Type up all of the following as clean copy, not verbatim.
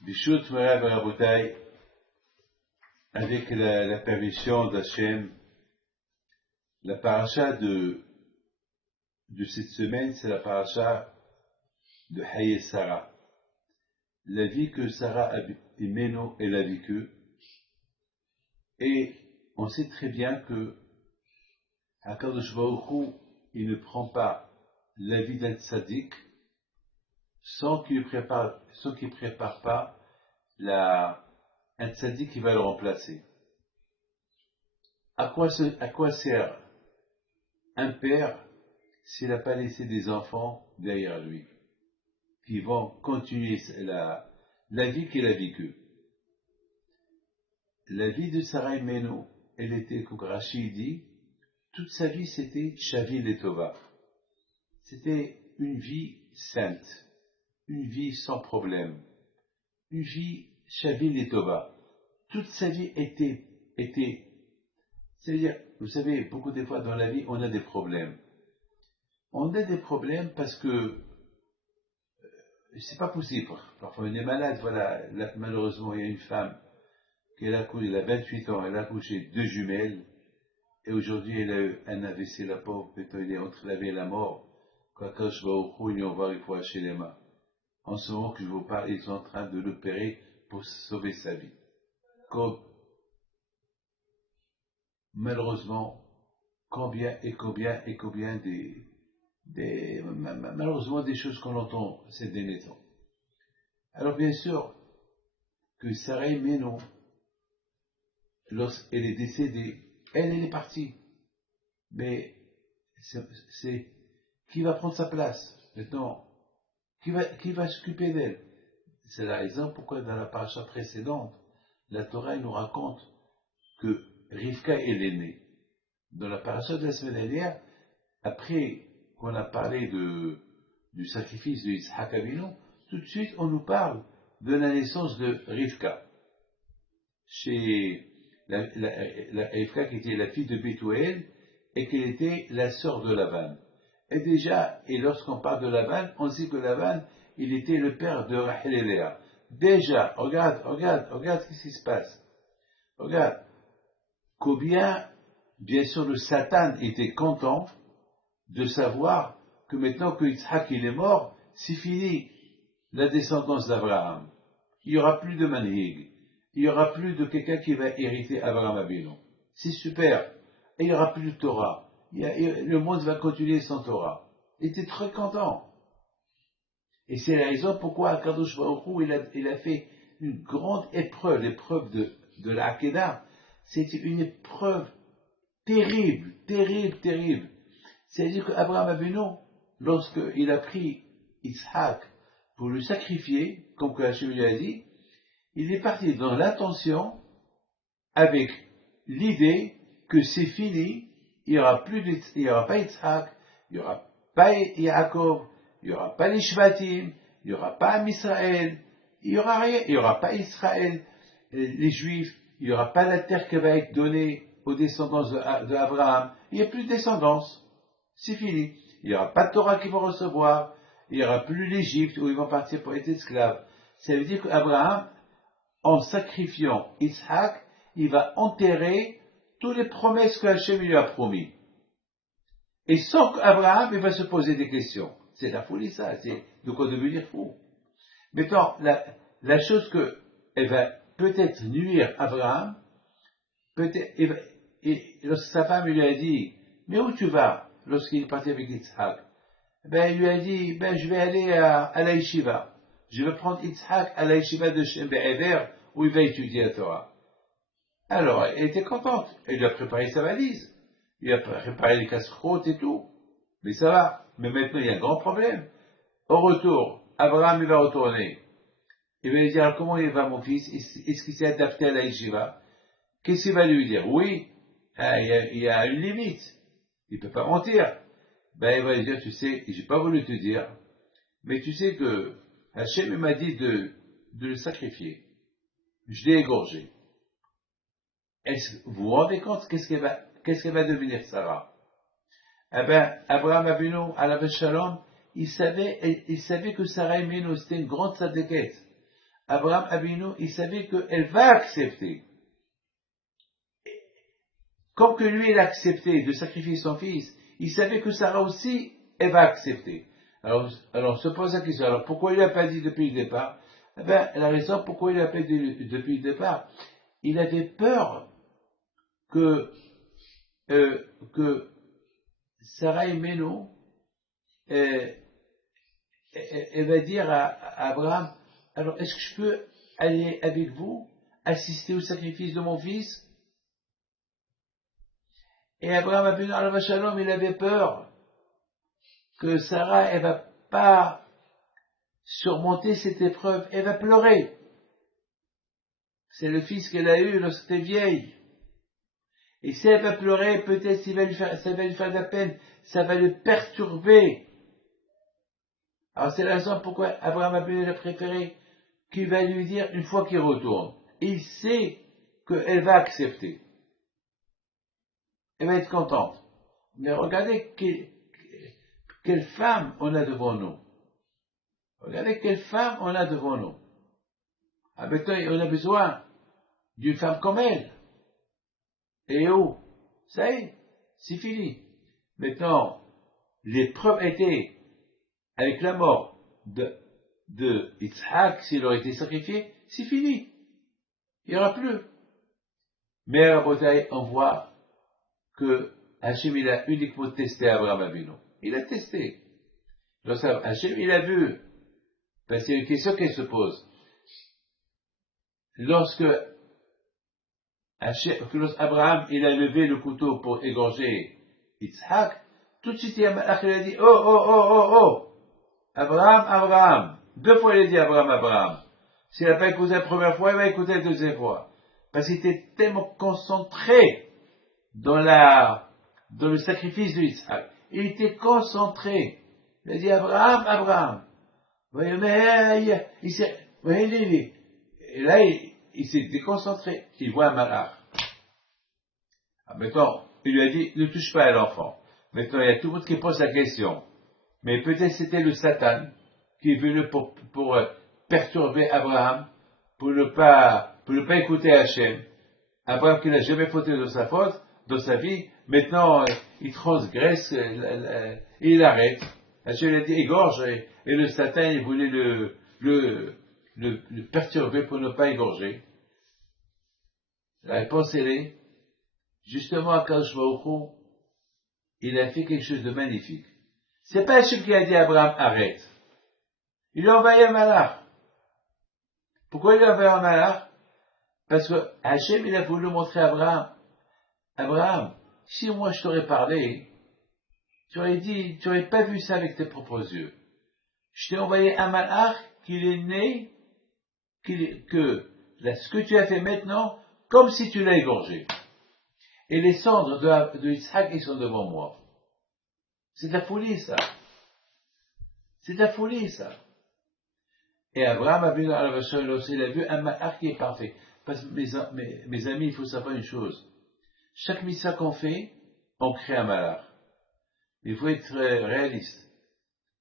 Bishut Morav Rabotai, avec la permission d'Hachem, la paracha de cette semaine, c'est la paracha de Haye Sarah. La vie que Sarah Imeno, elle a vécue. Et on sait très bien que HaKadosh Baruch Hu, il ne prend pas la vie d'un tzaddik sans qu'il prépare pas un tzaddik qui va le remplacer. À quoi sert un père s'il n'a pas laissé des enfants derrière lui, qui vont continuer la vie qu'il a vécue? La vie de Sarah Imeno, elle était, comme Rashi dit, toute sa vie c'était Shavil et Tova. C'était une vie sainte, une vie sans problème, une vie Shavil et Tova. Toute sa vie était, c'est-à-dire, vous savez, beaucoup de fois dans la vie, on a des problèmes. On a des problèmes parce que c'est pas possible. Parfois, on est malade, voilà. Là, malheureusement, il y a une femme elle a 28 ans, elle a accouché 2 jumelles, et aujourd'hui, elle a eu un AVC, la pauvre, peut-être il est entre la vie et la mort. Quand je vais au trou, on va, il faut hacher les mains. En ce moment que je vous parle, ils sont en train de l'opérer pour sauver sa vie. Malheureusement, combien malheureusement des choses qu'on entend ces derniers temps. Alors bien sûr que Sarah Imeno, lorsqu'elle est décédée, elle est partie. Mais c'est qui va prendre sa place maintenant? Qui va s'occuper d'elle? C'est la raison pourquoi dans la paracha précédente, la Torah nous raconte que Rivka est née. Dans la paracha de la semaine dernière, après qu'on a parlé du sacrifice de Yitzhak Avinu, tout de suite on nous parle de la naissance de Rivka. Chez la Rivka qui était la fille de Bethuel et qui était la sœur de Lavan. Et déjà, et lorsqu'on parle de Lavan, on sait que Lavan, il était le père de Rachel et Léa. Déjà, regarde ce qui se passe. Regarde, combien, bien sûr, le Satan était content de savoir que maintenant que Yitzhak il est mort, c'est fini la descendance d'Abraham. Il n'y aura plus de manhig. Il n'y aura plus de quelqu'un qui va hériter Abraham Avinu. C'est super. Et il n'y aura plus de Torah. Le monde va continuer sans Torah. Il était très content. Et c'est la raison pourquoi Kadosh Baruch Hu, il a fait une grande épreuve, l'épreuve de la Hakeda. C'était une épreuve terrible. C'est-à-dire qu'Abraham Avinu, lorsqu'il a pris Yitzhak pour le sacrifier, comme que Hachem lui a dit, il est parti dans l'intention avec l'idée que c'est fini, il n'y aura pas Yitzhak, il n'y aura pas Yaakov, il n'y aura pas les Shvatim, il n'y aura pas Israël, il n'y aura rien, il n'y aura pas Israël, les Juifs, il n'y aura pas la terre qui va être donnée aux descendants d'Abraham, il n'y a plus de descendance, c'est fini, il n'y aura pas de Torah qu'ils vont recevoir, il n'y aura plus l'Égypte où ils vont partir pour être esclaves. Ça veut dire qu'Abraham, en sacrifiant Yitzhak, il va enterrer toutes les promesses que Hachem lui a promis. Et sans qu'Abraham, il va se poser des questions. C'est la folie ça, c'est de quoi devenir fou. Maintenant, la chose que elle va peut-être nuire à Abraham, et lorsque sa femme lui a dit, mais où tu vas? Lorsqu'il est parti avec Yitzhak, il lui a dit, je vais aller à la yeshiva. Je vais prendre Yitzhak à la yeshiva de Shem Be'ever, où il va étudier la Torah. Alors, elle était contente. Elle lui a préparé sa valise. Il a préparé les casse-croûtes et tout. Mais ça va. Mais maintenant, il y a un grand problème. Au retour, Abraham, il va retourner. Il va lui dire, comment il va, mon fils? Est-ce qu'il s'est adapté à la yeshiva? Qu'est-ce qu'il va lui dire? Oui, il y a une limite. Il ne peut pas mentir. Il va lui dire, tu sais, j'ai pas voulu te dire, mais tu sais que Hachem m'a dit de le sacrifier. Je l'ai égorgé. Est-ce que vous vous rendez compte qu'est-ce qu'elle va devenir Sarah? Abraham Avinu, à la Shalom, il savait que Sarah Avinu, c'était une grande tzadékette. Abraham Avinu, il savait qu'elle va accepter. Comme que lui, il a accepté de sacrifier son fils, il savait que Sarah aussi, elle va accepter. Alors on se pose la question, alors pourquoi il n'a pas dit depuis le départ? Eh bien, la raison pourquoi il n'a pas dit depuis le départ, il avait peur que Sarah Avinu, elle va dire à Abraham, alors est-ce que je peux aller avec vous, assister au sacrifice de mon fils? Et Abraham Avinu alayhi shalom, il avait peur que Sarah, elle va pas surmonter cette épreuve, elle va pleurer. C'est le fils qu'elle a eu lorsqu'elle était vieille. Et si elle va pleurer, peut-être ça va lui faire de la peine, ça va le perturber. Alors c'est la raison pourquoi Abraham Avinu a préféré qu'il va lui dire une fois qu'il retourne. Il sait qu'elle va accepter. Elle va être contente. Mais regardez quelle femme on a devant nous. Regardez quelle femme on a devant nous. Ah, maintenant, on a besoin d'une femme comme elle. Et où? Ça y est, c'est fini. Maintenant, l'épreuve était avec la mort de Yitzhak, s'il aurait été sacrifié, c'est fini. Il n'y aura plus. Mais à Rabotai, on voit que Hachem, il a uniquement testé Abraham Avinu. Il a testé. Donc, Hachem, il a vu. Parce qu'il y a une question qui se pose. Lorsque Abraham, il a levé le couteau pour égorger Yitzhak, tout de suite, il a dit, oh, Abraham. 2 fois, il a dit Abraham. S'il n'a pas écouté la première fois, il va écouter la deuxième fois. Parce qu'il était tellement concentré dans le sacrifice de Yitzhak. Il était concentré. Il a dit Abraham. Et là, il s'est déconcentré. Il voit un malach. Maintenant, il lui a dit, ne touche pas à l'enfant. Maintenant, il y a tout le monde qui pose la question. Mais peut-être c'était le Satan qui est venu pour perturber Abraham, pour ne pas écouter Hachem. Abraham qui n'a jamais fauté de sa faute, dans sa vie, maintenant, il transgresse, il arrête. Hachem a dit égorge, et le Satan, il voulait le perturber pour ne pas égorger. La réponse, elle est, justement, Akadosh Baruch Hu, il a fait quelque chose de magnifique. C'est pas Hachem qui a dit à Abraham, arrête. Il lui a envoyé un malach. Pourquoi il lui a envoyé un malach? Parce que Hachem, il a voulu montrer à Abraham, si moi je t'aurais parlé, tu aurais pas vu ça avec tes propres yeux. Je t'ai envoyé un malach qu'il est né, ce que tu as fait maintenant, comme si tu l'as égorgé. Et les cendres de Yitzhak, ils sont devant moi. C'est de la folie, ça. C'est de la folie, ça. Et Abraham a vu dans la version aussi, il a vu un malach qui est parfait. Parce que mes amis, il faut savoir une chose. Chaque mitzvah qu'on fait, on crée un malach. Il faut être réaliste.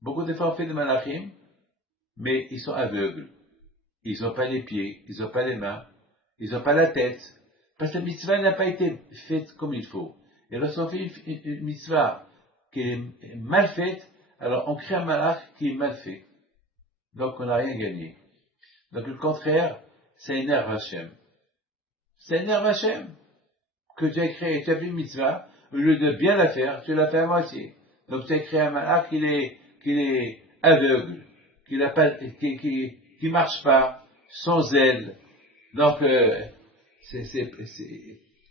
Beaucoup de fois, on fait des malachim, mais ils sont aveugles. Ils n'ont pas les pieds, ils n'ont pas les mains, ils n'ont pas la tête. Parce que la mitzvah n'a pas été faite comme il faut. Et lorsqu'on fait une mitzvah qui est mal faite, alors on crée un malach qui est mal fait. Donc on n'a rien gagné. Donc le contraire, ça énerve Hachem. Ça énerve Hachem. Que tu as créé, tu as fait une mitzvah, au lieu de bien la faire, tu l'as fait à moitié. Donc tu as créé un malach qui est aveugle, qui marche pas, sans aile. Donc,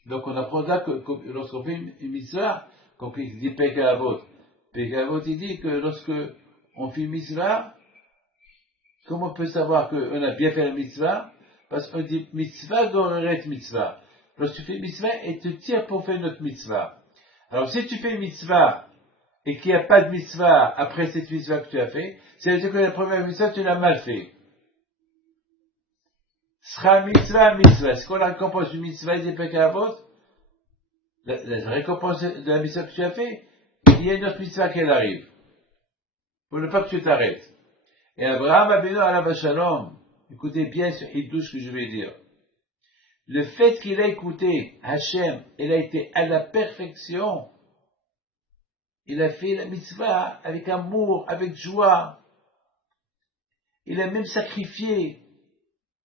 donc on apprend là que lorsqu'on fait une mitzvah, quand il dit Pekavot, il dit que lorsque on fait une mitzvah, comment on peut savoir qu'on a bien fait la mitzvah? Parce qu'on dit mitzvah goreret mitzvah. Lorsque tu fais une mitzvah, elle te tire pour faire une autre mitzvah. Alors si tu fais une mitzvah et qu'il n'y a pas de mitzvah après cette mitzvah que tu as fait, c'est-à-dire que la première mitzvah, tu l'as mal fait. Sera mitzvah. C'est quoi la récompense du mitzvah des Pekavot? La récompense de la mitzvah que tu as fait, il y a une autre mitzvah qui arrive. pour ne pas que tu t'arrêtes. Et Abraham Abinu alav shalom, écoutez bien ce hidouche que je vais dire. Le fait qu'il a écouté Hachem, il a été à la perfection. Il a fait la mitzvah avec amour, avec joie. Il a même sacrifié.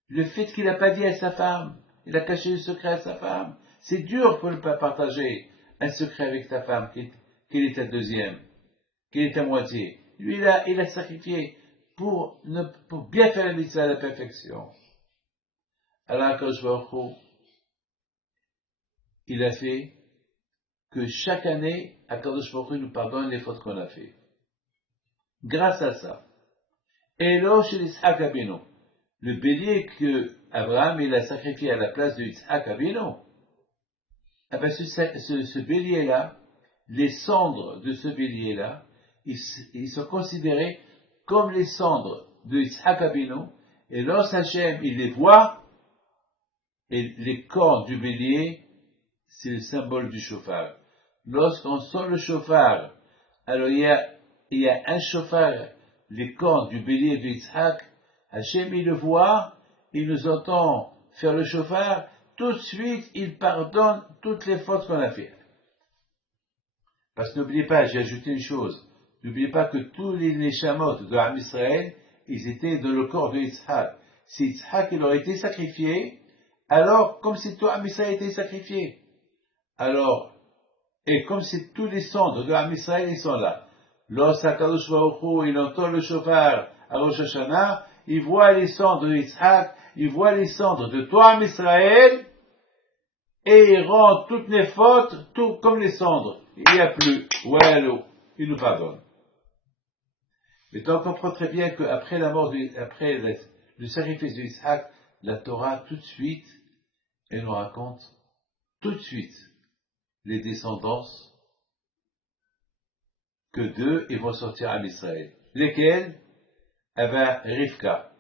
Le fait qu'il n'a pas dit à sa femme, il a caché le secret à sa femme. C'est dur pour ne pas partager un secret avec ta femme, qu'il est ta deuxième, qu'il est ta moitié. Lui, il a sacrifié pour bien faire la mitzvah à la perfection. Alors, Akadosh Baruch Hu, il a fait que chaque année, Akadosh Baruch Hu nous pardonne les fautes qu'on a fait. Grâce à ça. Elo chez Yitzhak Abinu, le bélier que Abraham il a sacrifié à la place de Yitzhak Abinu, eh ben ce bélier-là, les cendres de ce bélier-là, ils sont considérés comme les cendres de Yitzhak Abinu, et lorsque Hachem il les voit, et les cornes du bélier, c'est le symbole du chauffard. Lorsqu'on sent le chauffard, alors il y a un chauffard, les cornes du bélier de Yitzhak, Hachem il le voit, il nous entend faire le chauffard, tout de suite il pardonne toutes les fautes qu'on a faites. Parce que n'oubliez pas, j'ai ajouté une chose, n'oubliez pas que tous les neshamot de Am Israël, ils étaient dans le corps de Yitzhak. Si Yitzhak il aurait été sacrifié, alors comme si tout Am Israël était sacrifié. Alors, et comme si tous les cendres de Am Israël ils sont là. Lorsqu'Akadosh Baruch Hu, il entend le chauffard à Rosh Hashanah, il voit les cendres de Yitzhak, il voit les cendres de toi, Israël, et il rend toutes les fautes, tout comme les cendres. Il n'y a plus. Wallo, il nous pardonne. Mais on comprend très bien qu'après la mort, après le sacrifice de Yitzhak, la Torah, tout de suite, elle nous raconte, tout de suite, les descendances que d'eux, ils vont sortir à Israël. Lesquels? Eh ben, Rivka.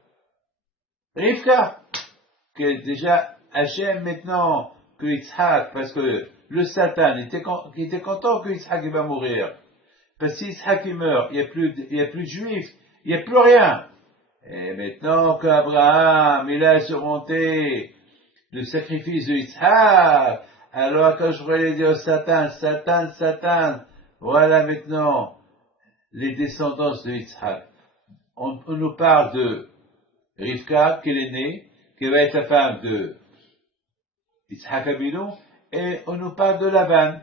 Rivka! Que déjà, Hachem maintenant, que Yitzhak, parce que le Satan était content que Yitzhak va mourir. Parce que si Yitzhak il meurt, il n'y a plus de juifs, il n'y a plus rien. Et maintenant qu'Abraham, il a surmonté le sacrifice de Yitzhak, alors quand je voulais dire au Satan, voilà maintenant les descendants de Yitzhak. On nous parle de Rivka, qui est née, qui va être la femme de Yitzhak Abinu, et on nous parle de Laban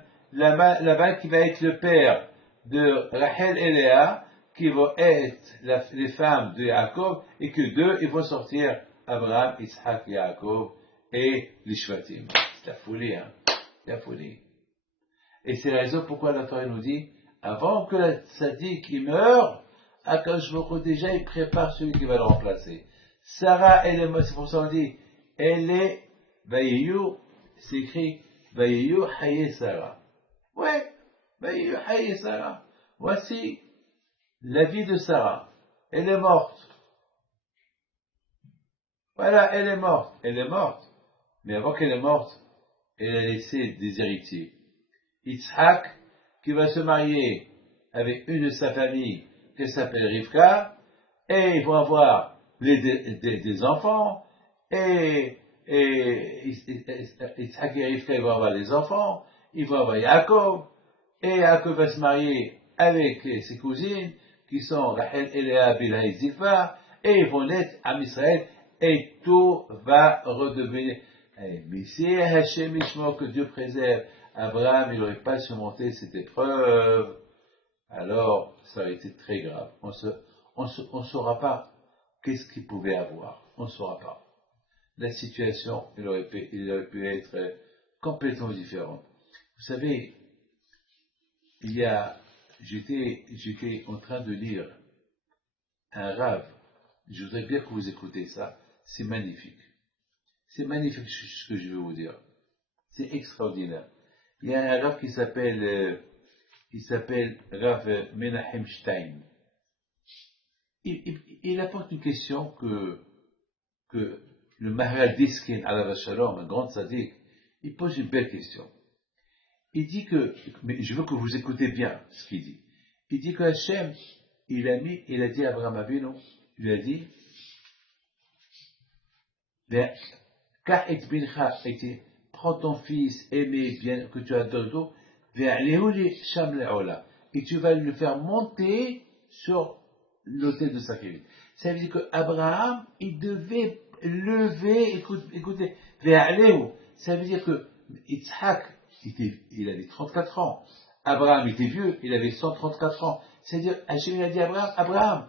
qui va être le père de Rachel et Léa, qui vont être les femmes de Yaakov, et que d'eux, ils vont sortir Abraham, Yitzhak, Yaakov, et les Shvatim. C'est la folie, hein. C'est la folie. Et c'est la raison pourquoi la Torah nous dit, avant que la tzaddik il meure, Akadosh Baruch Hu déjà il prépare celui qui va le remplacer. Sarah, elle est, c'est pour ça qu'on dit, elle est, Vayeyu, c'est écrit, Vayeyu Haye Sarah. Ouais, Vayeyu Haye Sarah. Voici la vie de Sarah. Elle est morte. Voilà, elle est morte. Elle est morte. Mais avant qu'elle est morte, elle a laissé des héritiers. Yitzhak, qui va se marier avec une de sa famille, qui s'appelle Rivka, et ils vont avoir des enfants, et Yitzhak et Rivka, ils vont avoir des enfants, ils vont avoir Yaakov, et Yaakov va se marier avec ses cousines, qui sont Rachel et Léa, Bilha et Zilpa, et ils vont naître à Israël, et tout va redevenir. Mais si Hachem Ishmo, que Dieu préserve, Abraham, il n'aurait pas surmonté cette épreuve, alors ça aurait été très grave. On ne saura pas qu'est-ce qu'il pouvait avoir. On ne saura pas. La situation, il aurait pu être complètement différente. Vous savez, j'étais en train de lire un rave. Je voudrais bien que vous écoutez ça. C'est magnifique. C'est magnifique ce que je vais vous dire. C'est extraordinaire. Il y a un rave qui s'appelle Rav Menachem Stein. Il apporte une question que le Maharaj Diskin, alav shalom, un grand tzaddik, il pose une belle question. Il dit que, mais je veux que vous écoutez bien ce qu'il dit. Il dit que Hachem, il a dit à Abraham Avinu, il lui a dit, prends ton fils aimé, bien que tu adores, et tu vas le faire monter sur l'autel de sacrifice. Ça veut dire qu'Abraham, il devait lever, écoutez, ça veut dire que Yitzhak, il avait 34 ans. Abraham était vieux, il avait 134 ans. C'est-à-dire, Hachem a dit à Abraham, Abraham,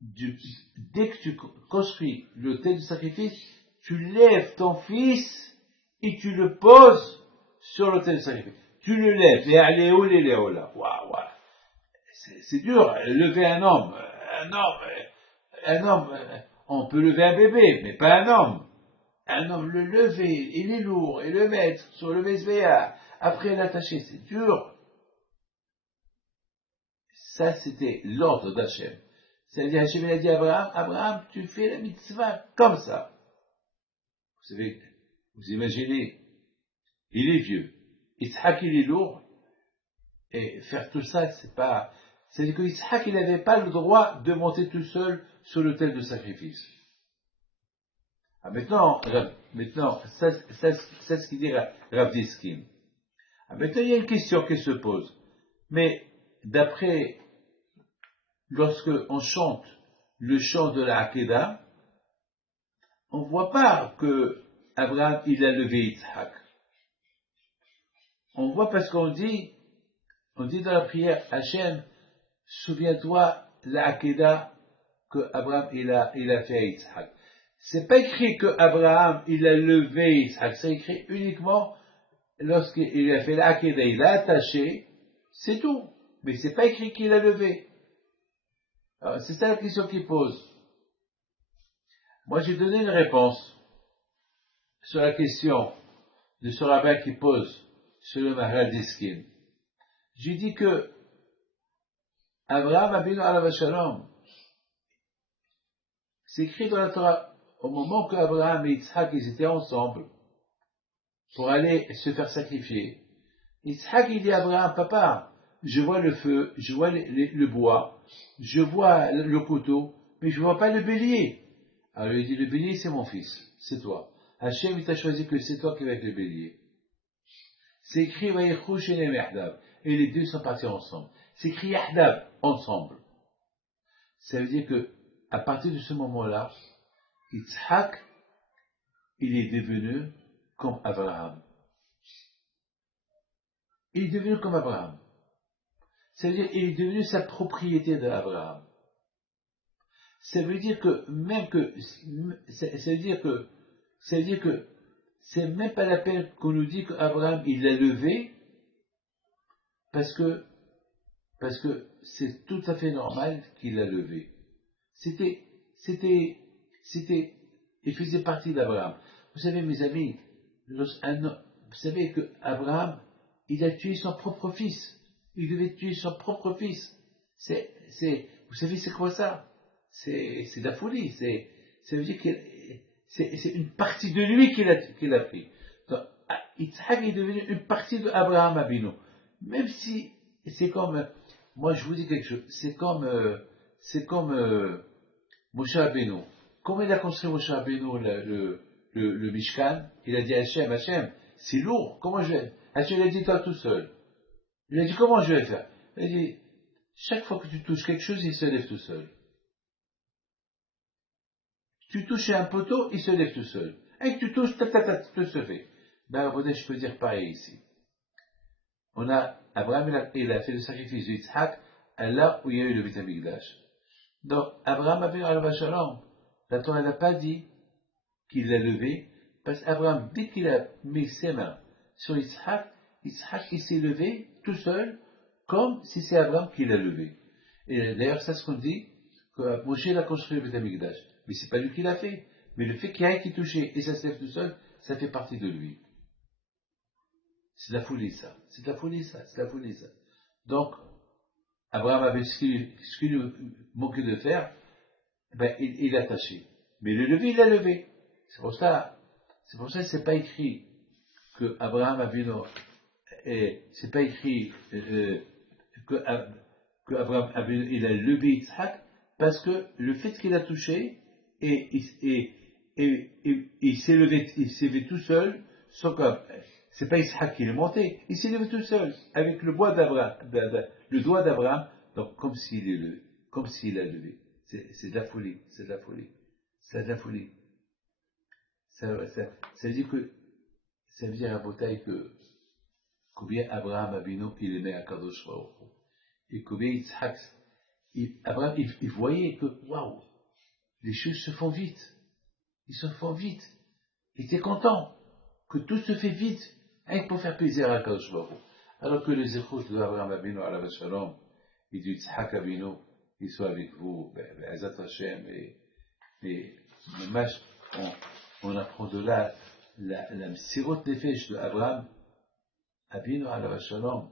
dès que tu construis l'autel du sacrifice, tu lèves ton fils et tu le poses sur l'autel du sacrifice. Tu le lèves, et allez où les là. Waouh, c'est dur, lever un homme. On peut lever un bébé, mais pas un homme. Un homme, le lever, il est lourd, et le mettre sur le Mesvéa, après l'attacher, c'est dur. Ça, c'était l'ordre d'Hachem. C'est-à-dire, Hachem a dit à Abraham, Abraham, tu fais la mitzvah comme ça. Vous savez, vous imaginez, il est vieux, Yitzhak il est lourd, et faire tout ça, c'est pas... C'est-à-dire que Yitzhak, il n'avait pas le droit de monter tout seul sur l'autel de sacrifice. Ah, maintenant, ça c'est ce qu'il dit Rav Diskin. Ah, maintenant, il y a une question qui se pose. Mais, d'après, lorsque on chante le chant de la Hakeda, on ne voit pas que Abraham, il a levé Yitzhak. On voit parce qu'on dit dans la prière, Hachem, souviens-toi la Hakeda que Abraham, il a fait à Yitzhak. C'est pas écrit que Abraham, il a levé Yitzhak. C'est écrit uniquement lorsqu'il a fait la Hakeda, il a attaché, c'est tout. Mais c'est pas écrit qu'il a levé. Alors, c'est ça la question qu'il pose. Moi, j'ai donné une réponse sur la question de ce rabbin qui pose sur le Maharaj Diskin. J'ai dit que Abraham Abinu Alav Shalom, c'est écrit dans la Torah, au moment que Abraham et Yitzhak ils étaient ensemble pour aller se faire sacrifier. Yitzhak il dit à Abraham, papa, je vois le feu, je vois le bois, je vois le couteau, mais je ne vois pas le bélier. Alors il dit, le bélier c'est mon fils, c'est toi. Hachem il t'a choisi que c'est toi qui vas être le bélier. C'est écrit Vayichou Shenem Yahdav. Et les deux sont partis ensemble. C'est écrit Yahdav, ensemble. Ça veut dire que, à partir de ce moment-là, Yitzhak, il est devenu comme Abraham. Il est devenu comme Abraham. Ça veut dire qu'il est devenu sa propriété d'Abraham. Ça veut dire que, ça veut dire que, c'est même pas la peine qu'on nous dit qu'Abraham, il l'a levé, parce que c'est tout à fait normal qu'il l'a levé. Il faisait partie d'Abraham. Vous savez, mes amis, vous savez que Abraham, il a tué son propre fils. Il devait tuer son propre fils. Vous savez, c'est quoi ça? C'est de la folie. Ça veut dire que c'est une partie de lui qu'il a pris. Donc, Yitzhak est devenu une partie d'Abraham Abinu. Même si c'est comme, moi je vous dis quelque chose, c'est comme Moshe Rabbeinu. Comment il a construit Moshe Rabbeinu le Mishkan? Il a dit à Hachem, c'est lourd, comment je vais? Hachem il a dit toi tout seul. Il a dit comment je vais faire? Il a dit, chaque fois que tu touches quelque chose, il se lève tout seul. Tu touches un poteau, il se lève tout seul. Et que tu touches, tout se fait. Ben, je peux dire pareil ici. Abraham, il a fait le sacrifice de Yitzhak là où il y a eu le Beit HaMikdash. Donc, Abraham a fait Alav Shalom. La Torah n'a pas dit qu'il l'a levé, parce qu'Abraham, dès qu'il a mis ses mains sur Yitzhak, Yitzhak, il s'est levé tout seul, comme si c'est Abraham qui l'a levé. Et d'ailleurs, c'est ce qu'on dit, que Moshe a construit le Beit HaMikdash. Mais c'est pas lui qui l'a fait. Mais le fait qu'il y ait un qui touchait et ça se lève tout seul, ça fait partie de lui. C'est de la folie, ça. C'est de la folie, ça. C'est de la folie, ça. Donc, Abraham avait ce qu'il nous manquait de faire, ben, il l'a attaché. Mais le lever, il l'a levé. C'est pour ça que c'est pas écrit que Abraham a vu c'est pas écrit que qu'Abraham il a levé Yitzhak, parce que le fait qu'il a touché, et il s'est levé tout seul, sans que, c'est pas Yitzhak qui est monté, il s'est levé tout seul, avec le doigt d'Abraham, donc comme s'il a levé. C'est de la folie, c'est de la folie, c'est de la folie. Ça veut dire à Botaï que combien Abraham Avinu il aimait Akadosh Baruch Hu. Et combien Yitzhak, Abraham il voyait que waouh, les choses se font vite, ils se font vite. Il était content que tout se fait vite, rien que pour faire plaisir à Akadosh Baruch Hu. Alors que les écoutes d'Abraham Avinu à la Shalom et du Yitzhak Avinu, ils sont avec vous, Be'ezat Hashem, et on apprend de là la Messirot Nefesh de Abraham Avinu alav shalom.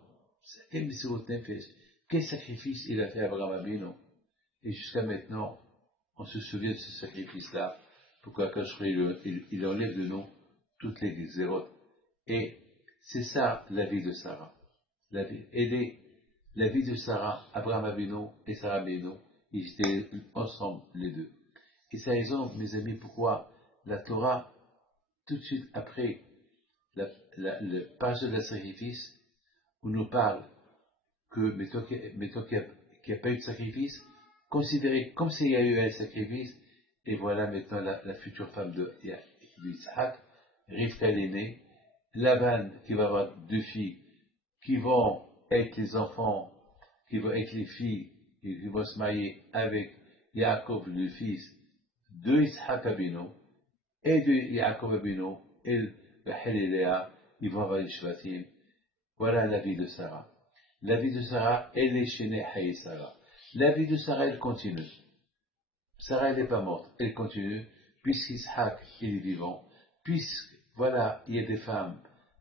Quel Messirot Nefesh, quel sacrifice il a fait Abraham Avinu. Et jusqu'à maintenant, on se souvient de ce sacrifice-là, pour qu'Akadosh il enlève de nous toutes les xérotes. Et c'est ça la vie de Sarah. La vie de Sarah, Abraham Avinu et Sarah Avinu, ils étaient ensemble les deux. Et c'est la raison, mes amis, pourquoi la Torah, tout de suite après le passage de la sacrifice, on nous parle que, mettons qu'il n'y a pas eu de sacrifice, considérez comme s'il y a eu un sacrifice, et voilà maintenant la future femme de Yitzhak, Rivka l'aînée, Laban qui va avoir deux filles, qui vont être les enfants, qui vont être les filles, et qui vont se marier avec Yaakov, le fils de Yitzhak Abino, et de Yaakov Abino, et Rachel et Léa, ils vont avoir les Shvatim. Voilà la vie de Sarah. La vie de Sarah, elle est chez Nehaï Sarah. La vie de Sarah, elle continue. Sarah, elle n'est pas morte, elle continue, puisqu'Ishak, il est vivant, puisque, voilà, il y a des femmes,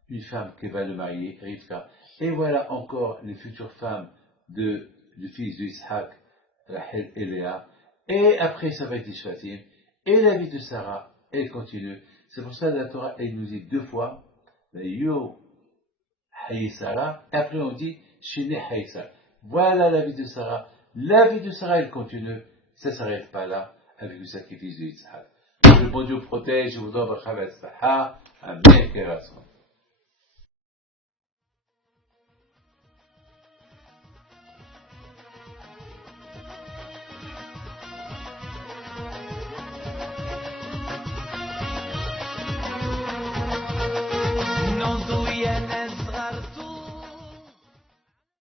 une femme qui va le marier, Rivka, et voilà encore les futures femmes du fils d'Ishak, Rachel et Léa, et après ça va être Ishvatim, et la vie de Sarah, elle continue. C'est pour ça que la Torah, elle nous dit deux fois, Yo Haï Sarah, et après on dit, Shene Haï Sarah. Voilà la vie de Sarah. La vie de Sarah, elle continue. Ça ne s'arrête pas là, avec le sacrifice de Yitzhak. Que le bon Dieu protège, je vous donne votre Amen, Kérason.